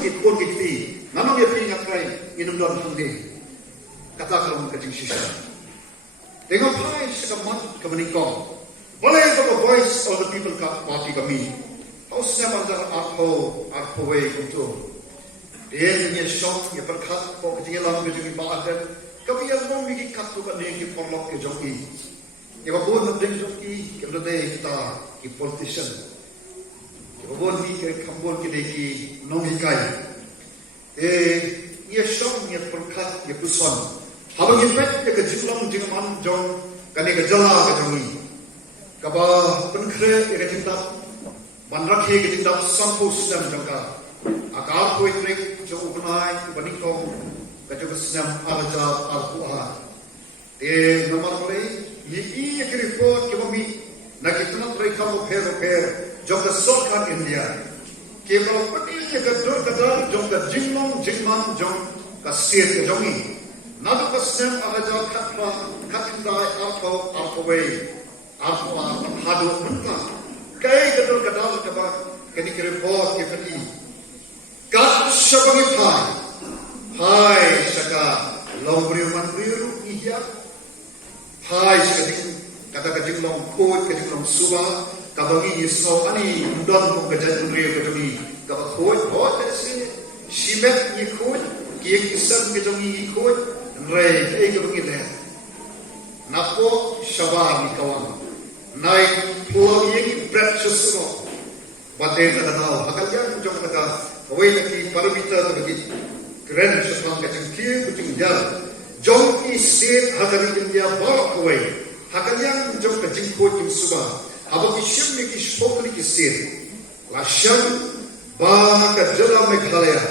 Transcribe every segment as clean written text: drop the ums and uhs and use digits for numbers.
dikit pun dikit namang ya pi ngakrai inum don hangde kata kalau kajing sisa tengok pai sekamat kemenikong boleh bawa voice of the people kat parti kami haus nama dar arpo way untuk dia punya shock ya berkat kok kajing lang kajing baadan kami yang mau mikir kat tu kan dia ki porlok ke joki ya babon mendeng joki kita kita ki politician babon ni ke kambol ke ki nongikai ia shock ia berkat ia pusan habang impet ia ke jumlah jingman jong kani ke jala ke jongi kaba penkre ia ke tindak manrakhe ke tindak sampu sedang jangka akar poetrik jong ubenai ubanikong kajong sedang arja alquran nomor play ia ke report ke mami nak kita nak mereka per jong ke sokan India ke kalau pati ke dor kadar jong ke jingman jong ke sir ke jongi nadu kasem araja katindai arpo way arpo hadu munta kai kador kadar kaba kani ke report ke pati kat shabangi hai saka longri manriru iya hai saka kata kajing long kot kajing long suba kabagi so ani don ko kajang riu kajang kaba kot hot ese shimet ni kot kiek isan kajang ni kot rei ei kabagi le napo shaba ni kawan nai puang yang precious no bate kada dau hakalya jong kada awai lagi paramita bagi keren shaba kajang kiek kajang ya jong isit hadari India barak awai hakalya jong kajing kot kim suba abang ishim ni kishpokli kisir lashan ba ka jala Meghalaya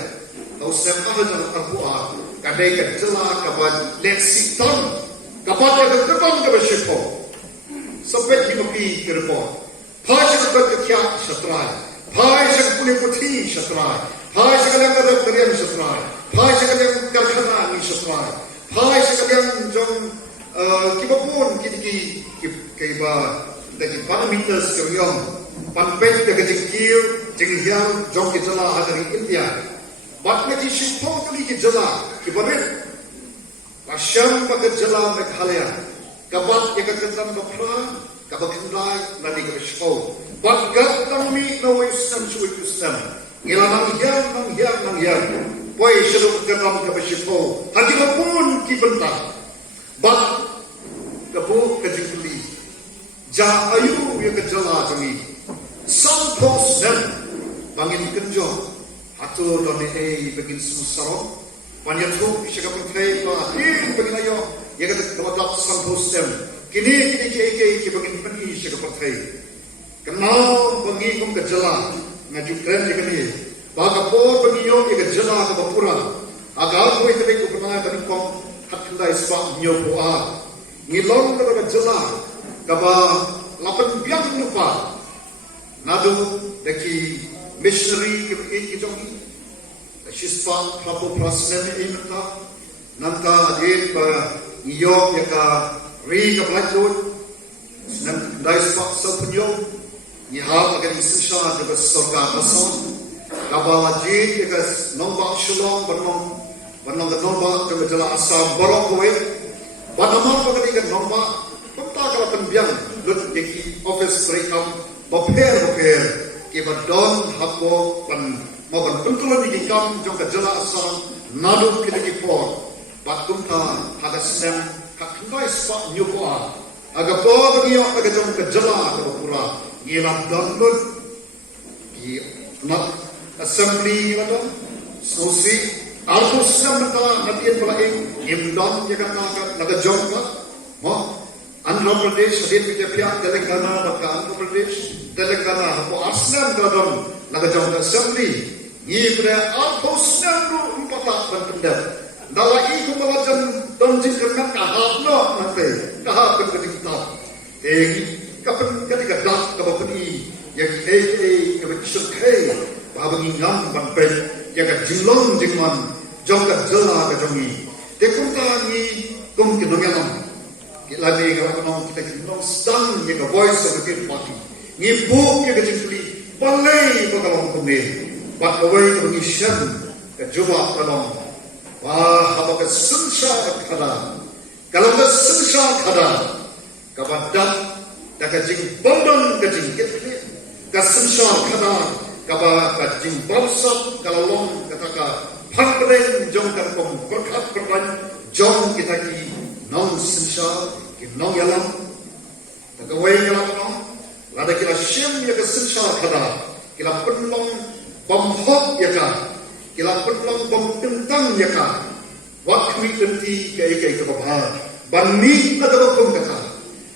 tau sem ahajan arbu'a kadai ka jala kaban lexiton kaban ka kaban ka bashiko sabet himopi kirpo phaj ka kya shatrai phaj ka pune puthi shatrai phaj ka lang ka tarian shatrai phaj ka lang karkhana ni shatrai phaj ka lang jong kibapun kidiki kaiba dari parameters keriong panpet dari jengkir jenghiang jong ke jala dari India batnya di shipong kali ke jala kibarit asyam pakai jala Meghalaya kabat yang kekentan bapra kabat kendai nanti ke shipong bat gatang mi no isam suwi kusam ngilanang yang poi selu kekentan ke shipong hati pun kibentar bat kebu kejengkuli ja ayu yang kejala jangi sampos dan bangin kenjo atur doni bangin susaro banyak tu isyaga pentai ba bangin ayo yang kedapat sampos dan kini ke bangin pani isyaga pentai kenal bangin kum kejala ngaju keren je kini baga por bangin yo yang kejala ke bapura agar koi tebe ko penai bangin kom hat kendai sebab nyoboa ngilong ke kejala kaba lapan biang lupa nadu deki missionary ke jongi shispa prapo prasnen imta nanta dia ba iyo ya ka ri ka blajut nan dai spa so punyo ni ha agan sisha de sorga mason kaba ji ka nomba shalom banong nomba de jala asam borok we banama ka ni nomba Pemta kalau penbiang lut deki office breakup baper ke badon hapo pan mau pentulan di kam jong kejala asam nadu kideki por batumta haga sem kakndai spa nyukoa aga po bagi aga jong kejala ke bapura ngilam don lut ki not assembly wadon sosi alku sem ta natian palaing imdon jaga naga jong ka mo Andhra Pradesh, Hadir Pia, Telangana, Andhra Pradesh, Telangana, Hapo Asnan Kadon, Nagajong Assembly, Yibra, Alpo Snamru, Umpatak, Bandar, Dala Iku Malajan, Donjin Kernak, Kahap, no, nanti, Kahap, Kedikta, Kapan Kedika Dak, Kabapani, Yak Kabishuk Hay, Babangingam, Banpet, Yak Jilong Jingman, Jongka Jala Kajongi, Tekuntangi, Kum Kinongalam. Lagi kalau kita kenal stang yang voice of the party, ngibu ke kecil balai bagaimana kumeh, bat away to mission ke juba kalong wah haba ke sensha khada kalau ke sensha khada kabadat daga jing bondon ke jing ketli ke sensha khada kaba ke jing bawsat kalau long kataka phangren jong kan pom berkat berban jong kita ki non sensha ki non yalam daga way yalam no lada kila shem ya ke sensha khada kila penlong bom hop ya ka kila penlong bom tentang ya ka wat kami enti kai ke bapa bani ada pun kata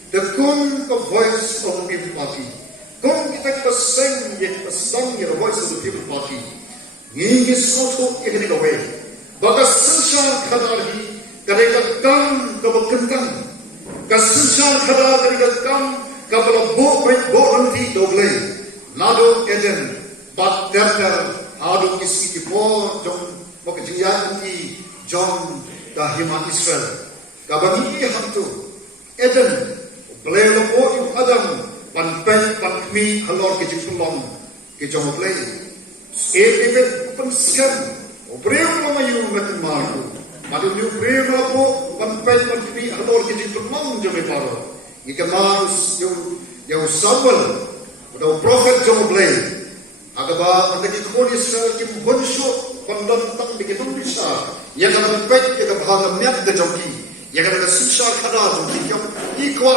the kun the voice of the people party kun kita pasang ya the voice of the people party ni soto ya ni gawe baga sensha khada hi kare ka kam ka bakentang ka sensha khada kare ka kam ka bo nanti doble nado eden but there adu kisi ki po jong bok jiya ki jong da hima Israel kabani hantu eden play lo po yu adam pan mi halor ki jipulong ki jong play e pan skam o breu lo mayu met maru madu yu breu lo po pan mi halor ki jipulong jong e paro ikamas yu sabal the prophet jong play agaba andaki khon Israel ki bonsho pandam tang bikitum bisa ya kan pek ya kan bahana myak de joki ya kan sisa khada joki ikwa